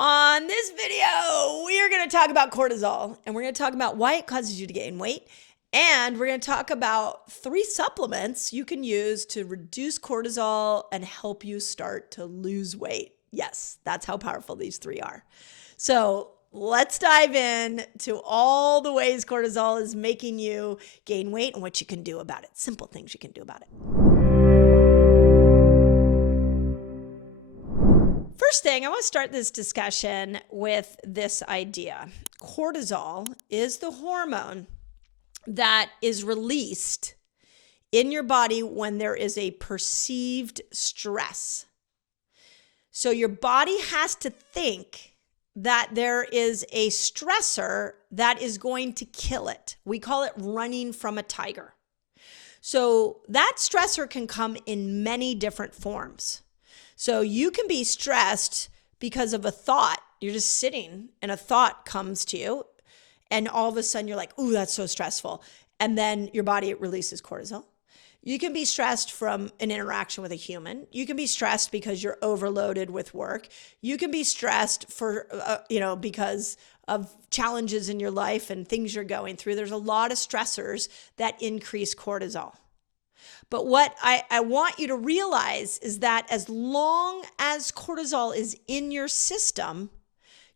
On this video, we are going to talk about cortisol, and we're going to talk about why it causes you to gain weight. And we're going to talk about 3 supplements you can use to reduce cortisol and help you start to lose weight. Yes, that's how powerful these 3 are. So let's dive in to all the ways cortisol is making you gain weight and what you can do about it. Simple things you can do about it. First thing, I want to start this discussion with this idea. Cortisol is the hormone that is released in your body when there is a perceived stress. So your body has to think that there is a stressor that is going to kill it. We call it running from a tiger. So that stressor can come in many different forms. So you can be stressed because of a thought. You're just sitting and a thought comes to you and all of a sudden you're like, ooh, that's so stressful. And then your body releases cortisol. You can be stressed from an interaction with a human. You can be stressed because you're overloaded with work. You can be stressed for, because of challenges in your life and things you're going through. There's a lot of stressors that increase cortisol. But what I want you to realize is that as long as cortisol is in your system,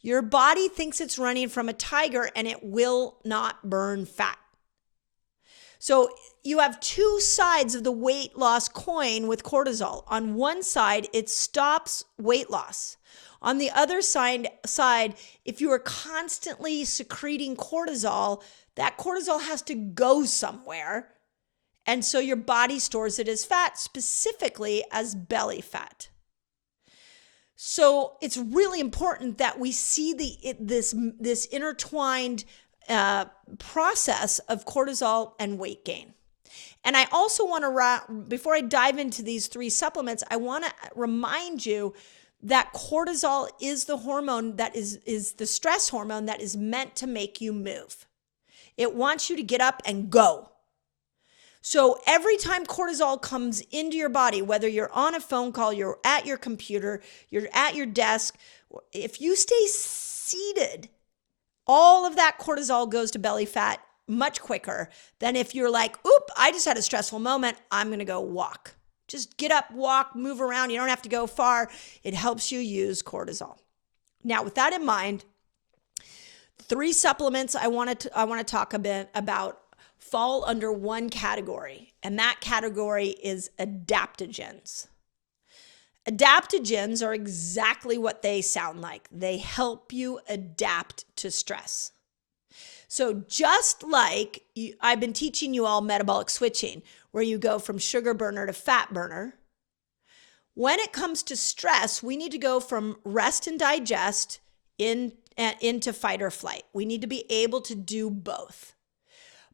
your body thinks it's running from a tiger and it will not burn fat. So you have 2 sides of the weight loss coin with cortisol. On one side, it stops weight loss. On the other side, if you are constantly secreting cortisol, that cortisol has to go somewhere. And so your body stores it as fat, specifically as belly fat. So it's really important that we see this intertwined process of cortisol and weight gain. And I also want to, before I dive into these 3 supplements, I want to remind you that cortisol is the hormone that is the stress hormone that is meant to make you move. It wants you to get up and go. So every time cortisol comes into your body, whether you're on a phone call, you're at your computer, you're at your desk, if you stay seated, all of that cortisol goes to belly fat much quicker than if you're like, oop, I just had a stressful moment, I'm going to go walk. Just get up, walk, move around. You don't have to go far. It helps you use cortisol. Now, with that in mind, 3 supplements I want to talk a bit about fall under one category, and that category is adaptogens. Adaptogens are exactly what they sound like. They help you adapt to stress. So just like I've been teaching you all metabolic switching, where you go from sugar burner to fat burner, when it comes to stress, we need to go from rest and digest into fight or flight. We need to be able to do both.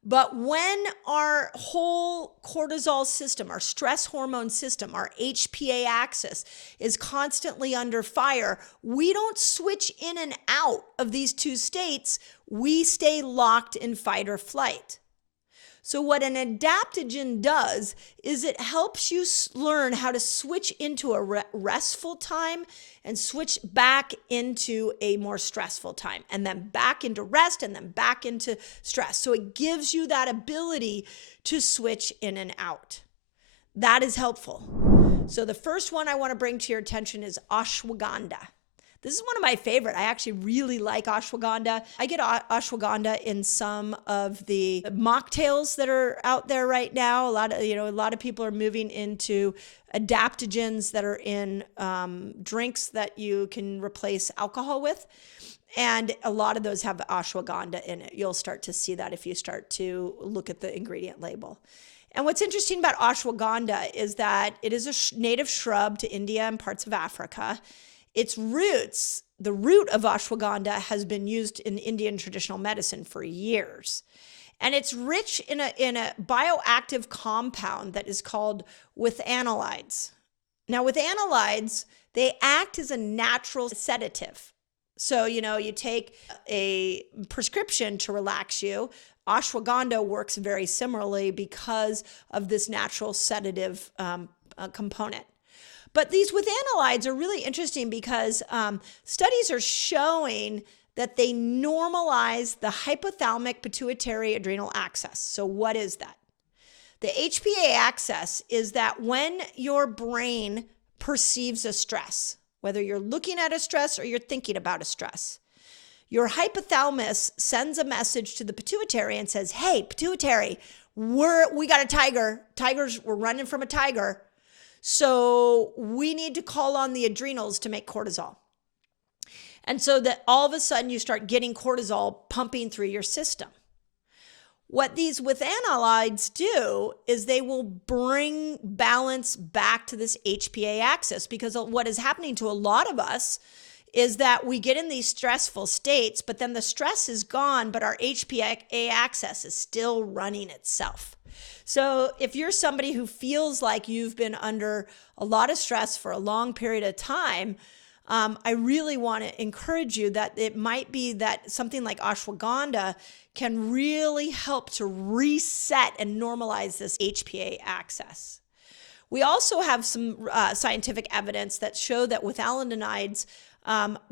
But when our whole cortisol system, our stress hormone system, our HPA axis is constantly under fire, we don't switch in and out of these 2 states. We stay locked in fight or flight. So what an adaptogen does is it helps you learn how to switch into a restful time and switch back into a more stressful time, and then back into rest and then back into stress. So it gives you that ability to switch in and out. That is helpful. So the first one I want to bring to your attention is ashwagandha. This is one of my favorite. I actually really like ashwagandha. I get ashwagandha in some of the mocktails that are out there right now. A lot of people are moving into adaptogens that are in drinks that you can replace alcohol with. And a lot of those have ashwagandha in it. You'll start to see that if you start to look at the ingredient label. And what's interesting about ashwagandha is that it is a native shrub to India and parts of Africa. Its roots, the root of ashwagandha, has been used in Indian traditional medicine for years. And it's rich in a bioactive compound that is called withanolides. Now, withanolides, they act as a natural sedative. So, you take a prescription to relax you. Ashwagandha works very similarly because of this natural sedative component. But these withanolides are really interesting because studies are showing that they normalize the hypothalamic pituitary adrenal axis. So what is that? The HPA axis is that when your brain perceives a stress, whether you're looking at a stress or you're thinking about a stress, your hypothalamus sends a message to the pituitary and says, hey, pituitary, we got a tiger. We're running from a tiger. So we need to call on the adrenals to make cortisol. And so that all of a sudden you start getting cortisol pumping through your system. What these withanolides do is they will bring balance back to this HPA axis, because what is happening to a lot of us is that we get in these stressful states, but then the stress is gone, but our HPA axis is still running itself. So if you're somebody who feels like you've been under a lot of stress for a long period of time, I really want to encourage you that it might be that something like ashwagandha can really help to reset and normalize this HPA axis. We also have some scientific evidence that show that withanolides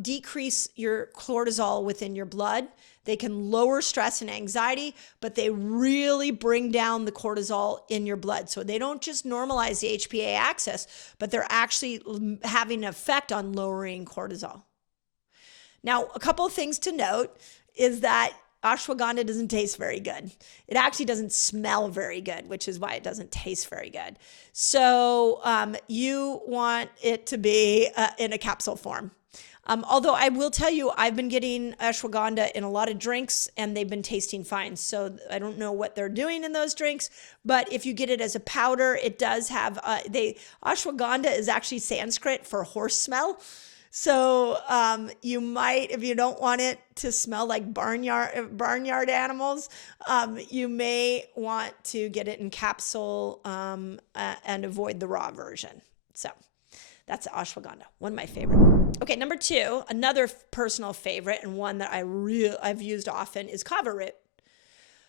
decrease your cortisol within your blood. They can lower stress and anxiety, but they really bring down the cortisol in your blood. So they don't just normalize the HPA axis, but they're actually having an effect on lowering cortisol. Now, a couple of things to note is that ashwagandha doesn't taste very good. It actually doesn't smell very good, which is why it doesn't taste very good. So you want it to be in a capsule form. Although I will tell you, I've been getting ashwagandha in a lot of drinks and they've been tasting fine. So I don't know what they're doing in those drinks, but if you get it as a powder, it does have, ashwagandha is actually Sanskrit for horse smell. So you might, if you don't want it to smell like barnyard animals, you may want to get it in capsule and avoid the raw version. So that's ashwagandha, one of my favorite. Okay, number 2, another personal favorite and one that I've used often is Kava Root.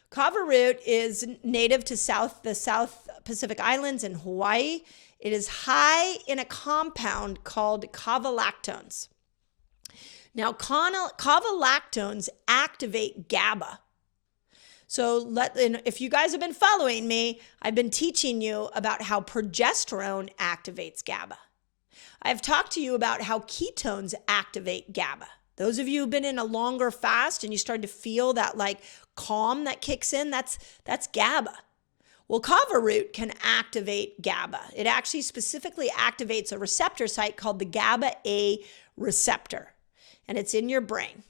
Kava Root is native to the South Pacific Islands in Hawaii. It is high in a compound called kava lactones. Now, kava lactones activate GABA. So if you guys have been following me, I've been teaching you about how progesterone activates GABA. I've talked to you about how ketones activate GABA. Those of you who've been in a longer fast and you start to feel that like calm that kicks in, that's GABA. Well, Kava Root can activate GABA. It actually specifically activates a receptor site called the GABA A receptor, and it's in your brain.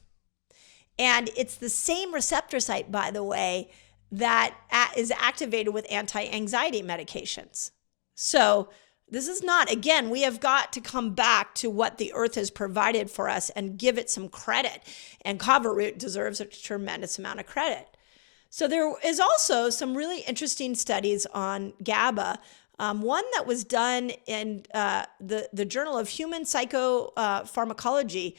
And it's the same receptor site, by the way, that is activated with anti-anxiety medications. So this is not, again, we have got to come back to what the earth has provided for us and give it some credit. And Kava Root deserves a tremendous amount of credit. So there is also some really interesting studies on GABA. One that was done in the Journal of Human Psychopharmacology.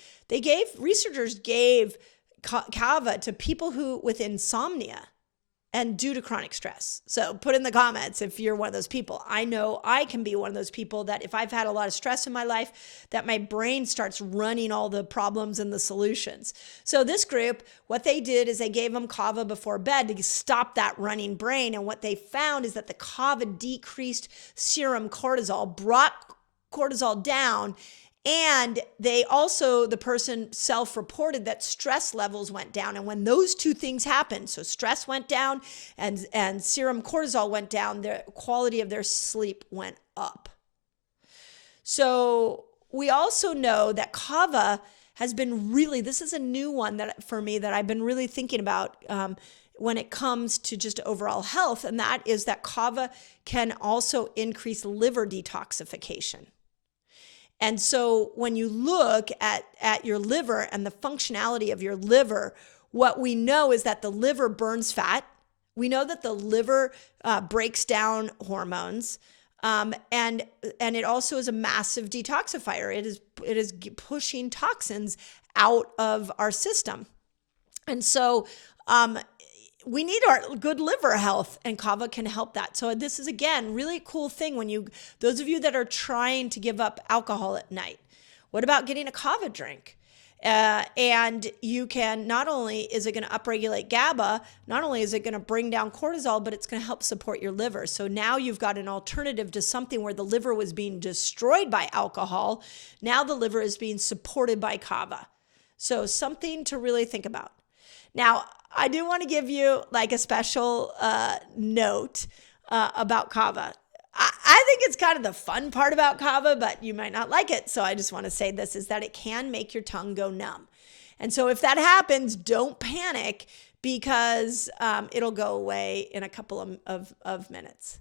Researchers gave Kava to people with insomnia and due to chronic stress. So put in the comments if you're one of those people. I know I can be one of those people that if I've had a lot of stress in my life, that my brain starts running all the problems and the solutions. So this group, what they did is they gave them Kava before bed to stop that running brain. And what they found is that the Kava decreased serum cortisol, brought cortisol down. And the person self-reported that stress levels went down. And when those two things happened, so stress went down and serum cortisol went down, the quality of their sleep went up. So we also know that Kava has been this is a new one for me that I've been really thinking about when it comes to just overall health. And that is that Kava can also increase liver detoxification. And so when you look at your liver and the functionality of your liver, what we know is that the liver burns fat. We know that the liver breaks down hormones, and it also is a massive detoxifier. It is pushing toxins out of our system. And so we need our good liver health, and kava can help that. So this is, again, really a cool thing when those of you that are trying to give up alcohol at night, what about getting a kava drink? And you can, not only is it going to upregulate GABA, not only is it going to bring down cortisol, but it's going to help support your liver. So now you've got an alternative to something where the liver was being destroyed by alcohol. Now the liver is being supported by kava. So something to really think about. Now, I do want to give you like a special note about kava. I think it's kind of the fun part about kava, but you might not like it. So I just want to say this, is that it can make your tongue go numb. And so if that happens, don't panic, because it'll go away in a couple of minutes.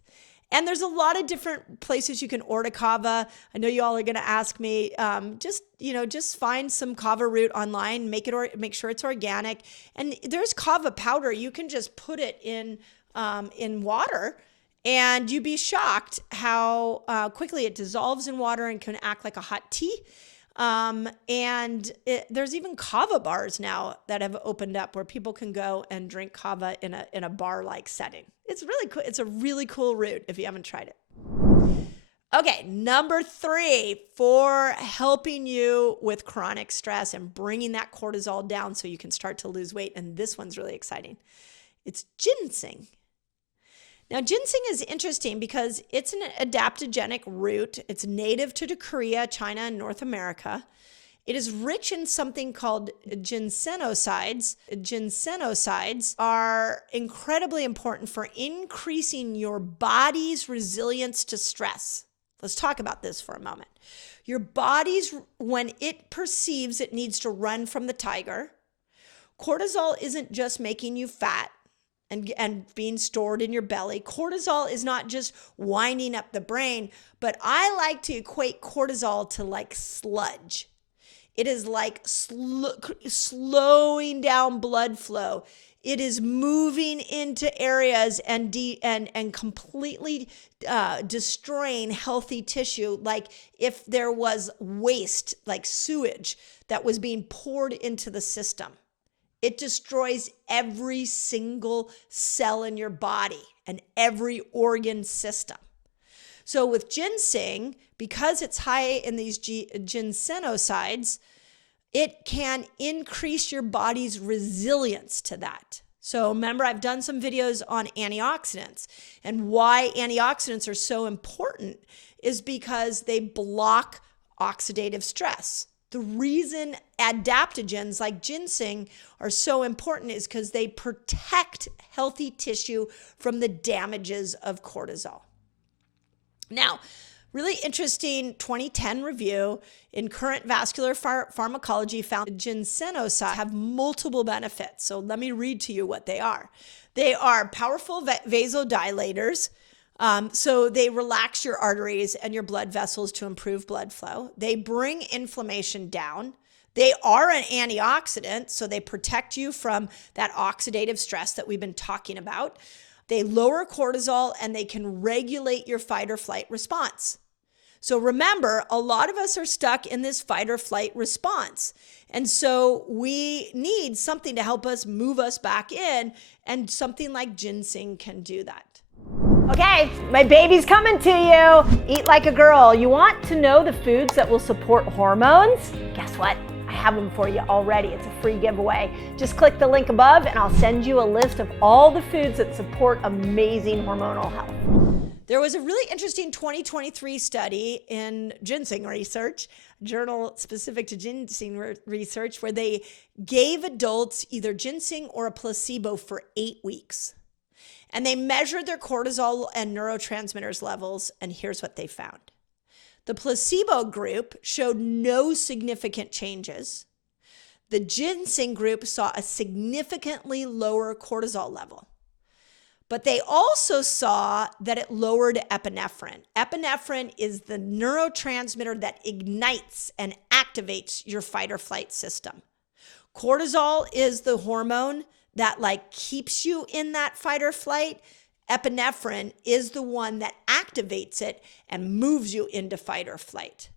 And there's a lot of different places you can order kava. I know you all are going to ask me, just find some kava root online, make sure it's organic. And there's kava powder. You can just put it in water, and you'd be shocked how quickly it dissolves in water and can act like a hot tea. There's even kava bars now that have opened up where people can go and drink kava in a bar-like setting. It's really cool. It's a really cool root if you haven't tried it. Okay, number 3 for helping you with chronic stress and bringing that cortisol down so you can start to lose weight. And this one's really exciting. It's ginseng. Now, ginseng is interesting because it's an adaptogenic root. It's native to Korea, China, and North America. It is rich in something called ginsenosides. Ginsenosides are incredibly important for increasing your body's resilience to stress. Let's talk about this for a moment. Your body's, when it perceives it needs to run from the tiger, cortisol isn't just making you fat and being stored in your belly. Cortisol is not just winding up the brain, but I like to equate cortisol to like sludge. It is like slowing down blood flow. It is moving into areas and completely destroying healthy tissue, like if there was waste, like sewage, that was being poured into the system. It destroys every single cell in your body and every organ system. So with ginseng, because it's high in these ginsenosides, it can increase your body's resilience to that. So remember, I've done some videos on antioxidants, and why antioxidants are so important is because they block oxidative stress. The reason adaptogens like ginseng are so important is because they protect healthy tissue from the damages of cortisol. Now, really interesting 2010 review in Current Vascular Pharmacology found ginsenosides have multiple benefits. So let me read to you what they are. They are powerful vasodilators. So they relax your arteries and your blood vessels to improve blood flow. They bring inflammation down. They are an antioxidant, so they protect you from that oxidative stress that we've been talking about. They lower cortisol, and they can regulate your fight or flight response. So remember, a lot of us are stuck in this fight or flight response. And so we need something to help us move us back in, and something like ginseng can do that. Okay, my baby's coming to you. Eat like a girl. You want to know the foods that will support hormones? Guess what? I have them for you already. It's a free giveaway. Just click the link above and I'll send you a list of all the foods that support amazing hormonal health. There was a really interesting 2023 study in ginseng research, a journal specific to ginseng research, where they gave adults either ginseng or a placebo for 8 weeks. And they measured their cortisol and neurotransmitters levels, and here's what they found. The placebo group showed no significant changes. The ginseng group saw a significantly lower cortisol level. But they also saw that it lowered epinephrine. Epinephrine is the neurotransmitter that ignites and activates your fight or flight system. Cortisol is the hormone that like keeps you in that fight or flight. Epinephrine is the one that activates it and moves you into fight or flight.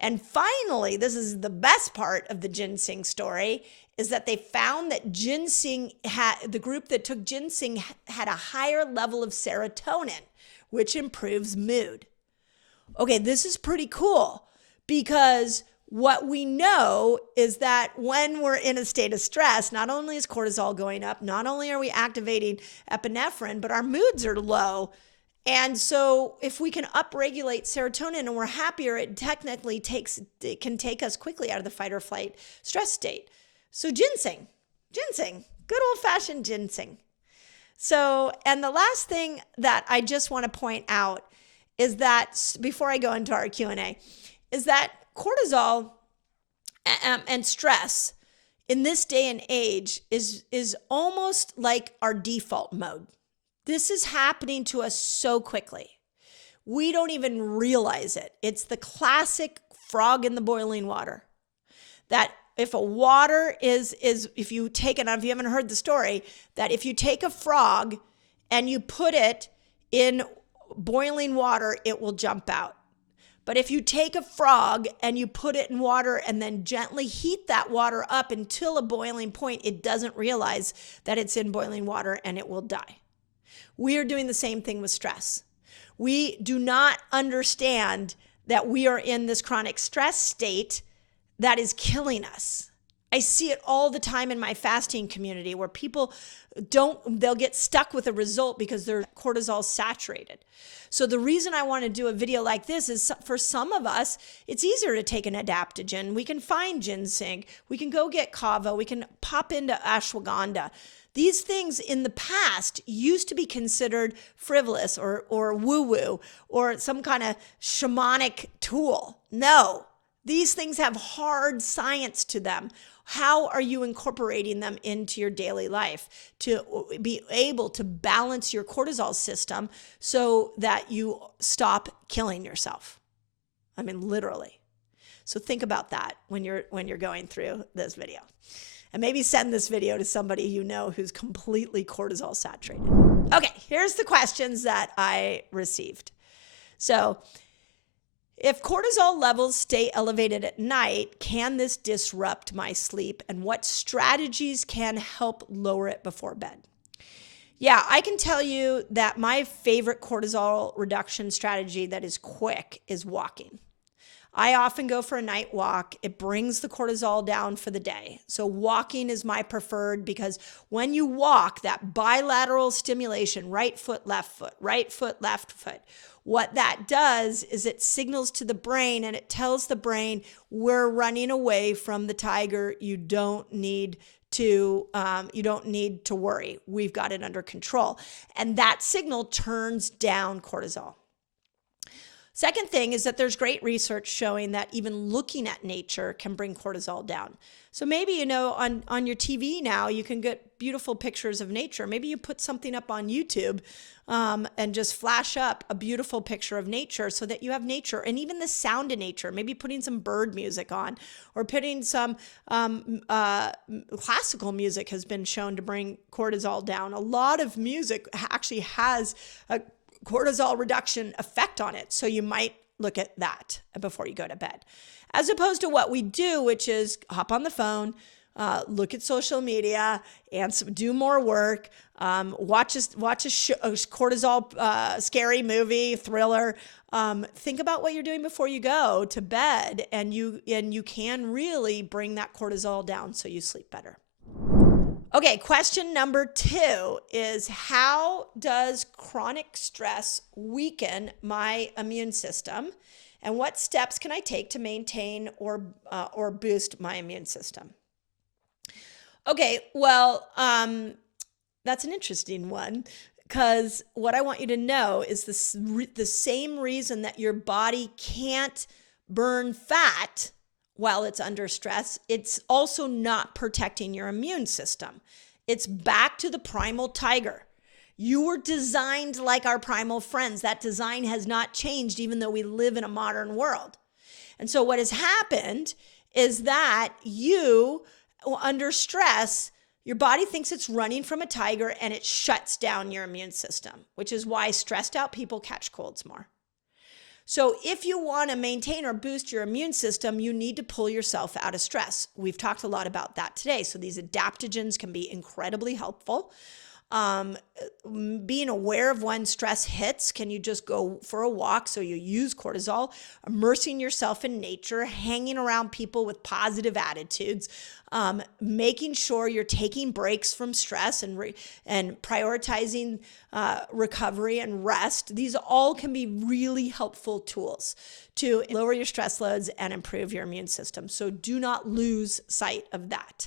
And finally, this is the best part of the ginseng story, is that they found that the group that took ginseng had a higher level of serotonin, which improves mood. Okay, this is pretty cool, because what we know is that when we're in a state of stress, not only is cortisol going up, not only are we activating epinephrine, but our moods are low. And so if we can upregulate serotonin and we're happier, it can take us quickly out of the fight or flight stress state. So ginseng, good old fashioned ginseng. So, and the last thing that I just want to point out is that, before I go into our Q&A, is that cortisol and stress in this day and age is almost like our default mode. This is happening to us so quickly. We don't even realize it. It's the classic frog in the boiling water. That if a water if you haven't heard the story, that if you take a frog and you put it in boiling water, it will jump out. But if you take a frog and you put it in water and then gently heat that water up until a boiling point, it doesn't realize that it's in boiling water and it will die. We are doing the same thing with stress. We do not understand that we are in this chronic stress state that is killing us. I see it all the time in my fasting community where people they'll get stuck with a result because they're cortisol saturated. So the reason I want to do a video like this is, for some of us, it's easier to take an adaptogen. We can find ginseng. We can go get kava. We can pop into ashwagandha. These things in the past used to be considered frivolous or woo-woo or some kind of shamanic tool. No, these things have hard science to them. How are you incorporating them into your daily life to be able to balance your cortisol system so that you stop killing yourself? I mean, literally. So think about that when you're going through this video. And maybe send this video to somebody you know who's completely cortisol saturated. Okay, here's the questions that I received. So, if cortisol levels stay elevated at night, can this disrupt my sleep? And what strategies can help lower it before bed? Yeah, I can tell you that my favorite cortisol reduction strategy that is quick is walking. I often go for a night walk. It brings the cortisol down for the day. So walking is my preferred, because when you walk, that bilateral stimulation, right foot, left foot, right foot, left foot, what that does is it signals to the brain and it tells the brain, we're running away from the tiger. You don't need to worry. We've got it under control. And that signal turns down cortisol. Second thing is that there's great research showing that even looking at nature can bring cortisol down. So maybe, on your TV now, you can get beautiful pictures of nature. Maybe you put something up on YouTube and just flash up a beautiful picture of nature so that you have nature and even the sound of nature. Maybe putting some bird music on, or putting some classical music has been shown to bring cortisol down. A lot of music actually has a cortisol reduction effect on it. So you might look at that before you go to bed, as opposed to what we do, which is hop on the phone, look at social media, and do more work, watch a cortisol scary movie, thriller. Think about what you're doing before you go to bed, and you can really bring that cortisol down so you sleep better. Okay, question number 2 is, how does chronic stress weaken my immune system? And what steps can I take to maintain or boost my immune system? Okay, well, that's an interesting one, because what I want you to know is the same reason that your body can't burn fat while it's under stress, it's also not protecting your immune system. It's back to the primal tiger. You were designed like our primal friends. That design has not changed, even though we live in a modern world. And so what has happened is that you, under stress, your body thinks it's running from a tiger, and it shuts down your immune system, which is why stressed out people catch colds more. So if you want to maintain or boost your immune system, you need to pull yourself out of stress. We've talked a lot about that today. So these adaptogens can be incredibly helpful. Being aware of when stress hits, can you just go for a walk? So you use cortisol, immersing yourself in nature, hanging around people with positive attitudes, making sure you're taking breaks from stress and prioritizing recovery and rest. These all can be really helpful tools to lower your stress loads and improve your immune system. So do not lose sight of that.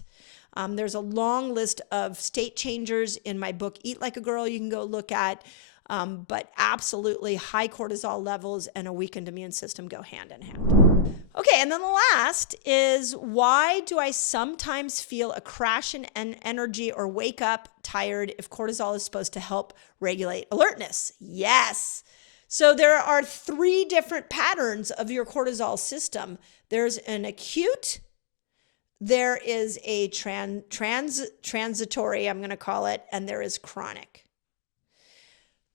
There's a long list of state changers in my book, Eat Like a Girl, you can go look at. But absolutely high cortisol levels and a weakened immune system go hand in hand. Okay, and then the last is, why do I sometimes feel a crash in energy or wake up tired if cortisol is supposed to help regulate alertness? Yes. So there are 3 different patterns of your cortisol system. There's an acute, there is a transitory, I'm going to call it, and there is chronic.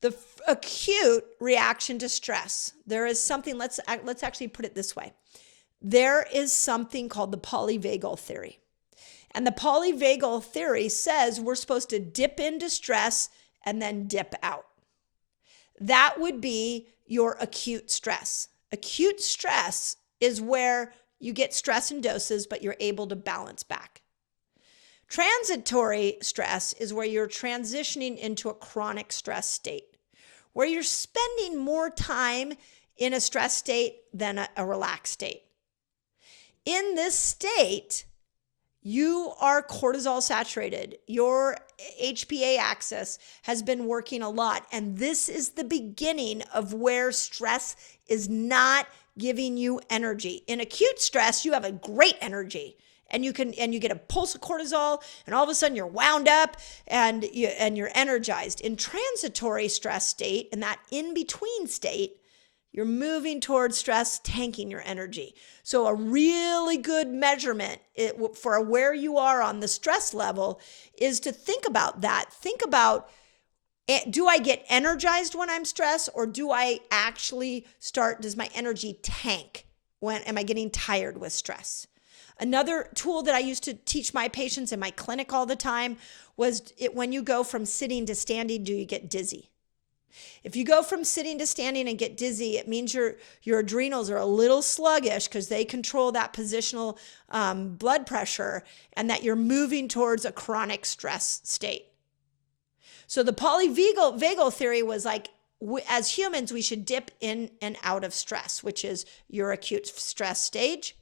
The acute reaction to stress, there is something, let's actually put it this way. There is something called the polyvagal theory. And the polyvagal theory says we're supposed to dip into stress and then dip out. That would be your acute stress. Acute stress is where you get stress in doses, but you're able to balance back. Transitory stress is where you're transitioning into a chronic stress state, where you're spending more time in a stress state than a relaxed state. In this state, you are cortisol saturated. Your HPA axis has been working a lot. And this is the beginning of where stress is not giving you energy. In acute stress, you have a great energy. And you get a pulse of cortisol, and all of a sudden you're wound up and you're energized. In transitory stress state, in that in-between state, you're moving towards stress, tanking your energy. So a really good measurement for where you are on the stress level is to think about that. Think about, do I get energized when I'm stressed, or do I actually does my energy tank? Am I getting tired with stress? Another tool that I used to teach my patients in my clinic all the time was when you go from sitting to standing, do you get dizzy? If you go from sitting to standing and get dizzy, it means your adrenals are a little sluggish because they control that positional blood pressure, and that you're moving towards a chronic stress state. So the polyvagal theory was like, as humans, we should dip in and out of stress, which is your acute stress stage.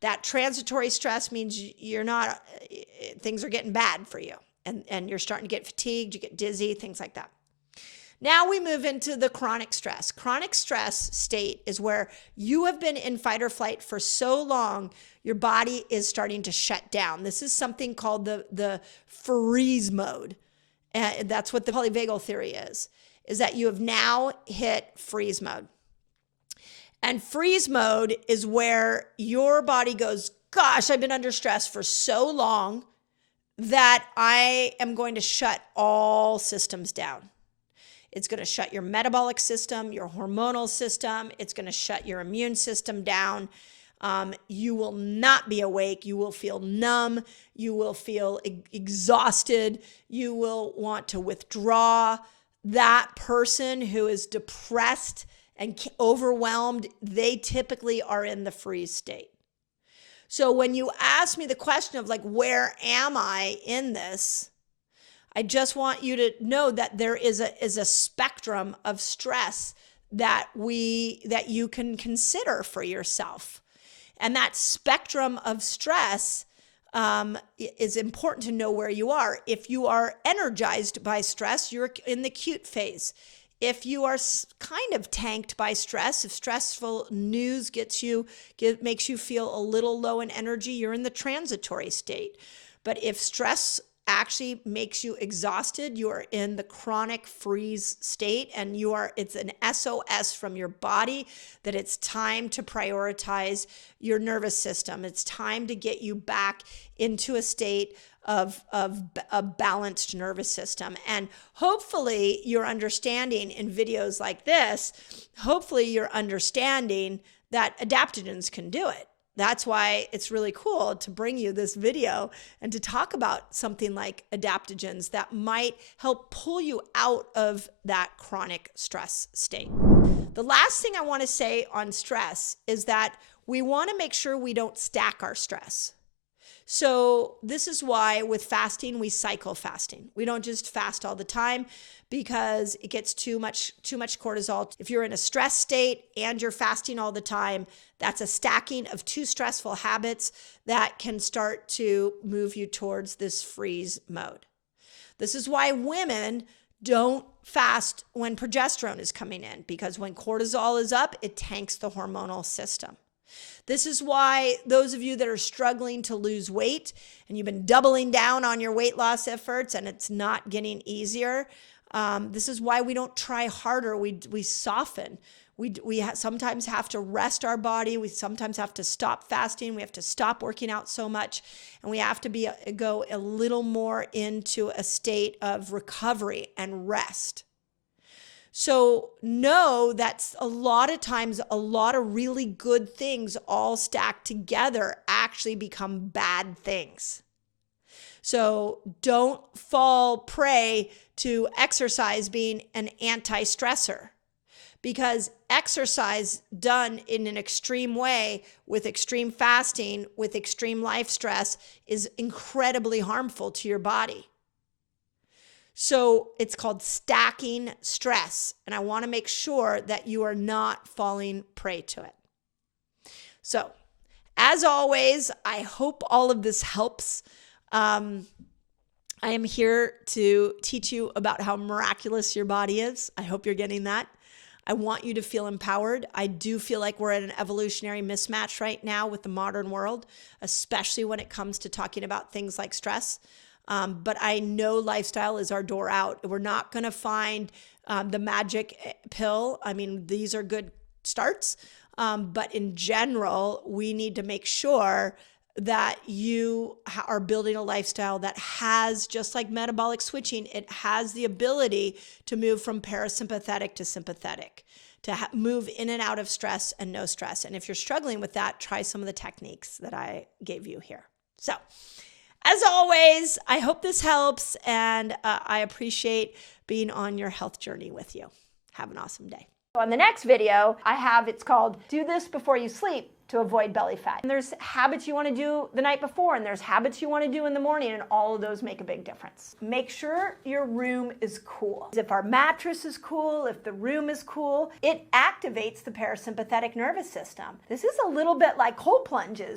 That transitory stress means things are getting bad for you, and you're starting to get fatigued, you get dizzy, things like that. Now we move into the chronic stress. Chronic stress state is where you have been in fight or flight for so long, your body is starting to shut down. This is something called the freeze mode. And that's what the polyvagal theory is that you have now hit freeze mode. And freeze mode is where your body goes, gosh, I've been under stress for so long that I am going to shut all systems down. It's going to shut your metabolic system, your hormonal system. It's going to shut your immune system down. You will not be awake. You will feel numb. You will feel exhausted. You will want to withdraw. That person who is depressed and overwhelmed, they typically are in the freeze state. So when you ask me the question of like, where am I in this? I just want you to know that there is a spectrum of stress that you can consider for yourself. And that spectrum of stress is important to know where you are. If you are energized by stress, you're in the acute phase. If you are kind of tanked by stress, if stressful news makes you feel a little low in energy, you're in the transitory state. But if stress actually makes you exhausted, you are in the chronic freeze state, and it's an SOS from your body that it's time to prioritize your nervous system. It's time to get you back into a state of a balanced nervous system. And hopefully you're understanding in videos like this, hopefully you're understanding that adaptogens can do it. That's why it's really cool to bring you this video and to talk about something like adaptogens that might help pull you out of that chronic stress state. The last thing I want to say on stress is that we want to make sure we don't stack our stress. So this is why with fasting, we cycle fasting. We don't just fast all the time because it gets too much cortisol. If you're in a stress state and you're fasting all the time, that's a stacking of two stressful habits that can start to move you towards this freeze mode. This is why women don't fast when progesterone is coming in, because when cortisol is up, it tanks the hormonal system. This is why those of you that are struggling to lose weight and you've been doubling down on your weight loss efforts and it's not getting easier, this is why we don't try harder. We soften. We sometimes have to rest our body. We sometimes have to stop fasting. We have to stop working out so much. And we have to go a little more into a state of recovery and rest. So know that a lot of times, a lot of really good things all stacked together actually become bad things. So don't fall prey to exercise being an anti-stressor, because exercise done in an extreme way with extreme fasting, with extreme life stress is incredibly harmful to your body. So it's called stacking stress. And I want to make sure that you are not falling prey to it. So as always, I hope all of this helps. I am here to teach you about how miraculous your body is. I hope you're getting that. I want you to feel empowered. I do feel like we're at an evolutionary mismatch right now with the modern world, especially when it comes to talking about things like stress. But I know lifestyle is our door out. We're not going to find the magic pill. I mean, these are good starts. But in general, we need to make sure that you are building a lifestyle that has, just like metabolic switching, it has the ability to move from parasympathetic to sympathetic, to move in and out of stress and no stress. And if you're struggling with that, try some of the techniques that I gave you here. So as always, I hope this helps, and I appreciate being on your health journey with you. Have an awesome day. On the next video it's called Do This Before You Sleep to Avoid Belly Fat. And there's habits you want to do the night before, and there's habits you want to do in the morning, and all of those make a big difference. Make sure your room is cool. If our mattress is cool, if the room is cool, it activates the parasympathetic nervous system. This is a little bit like cold plunges.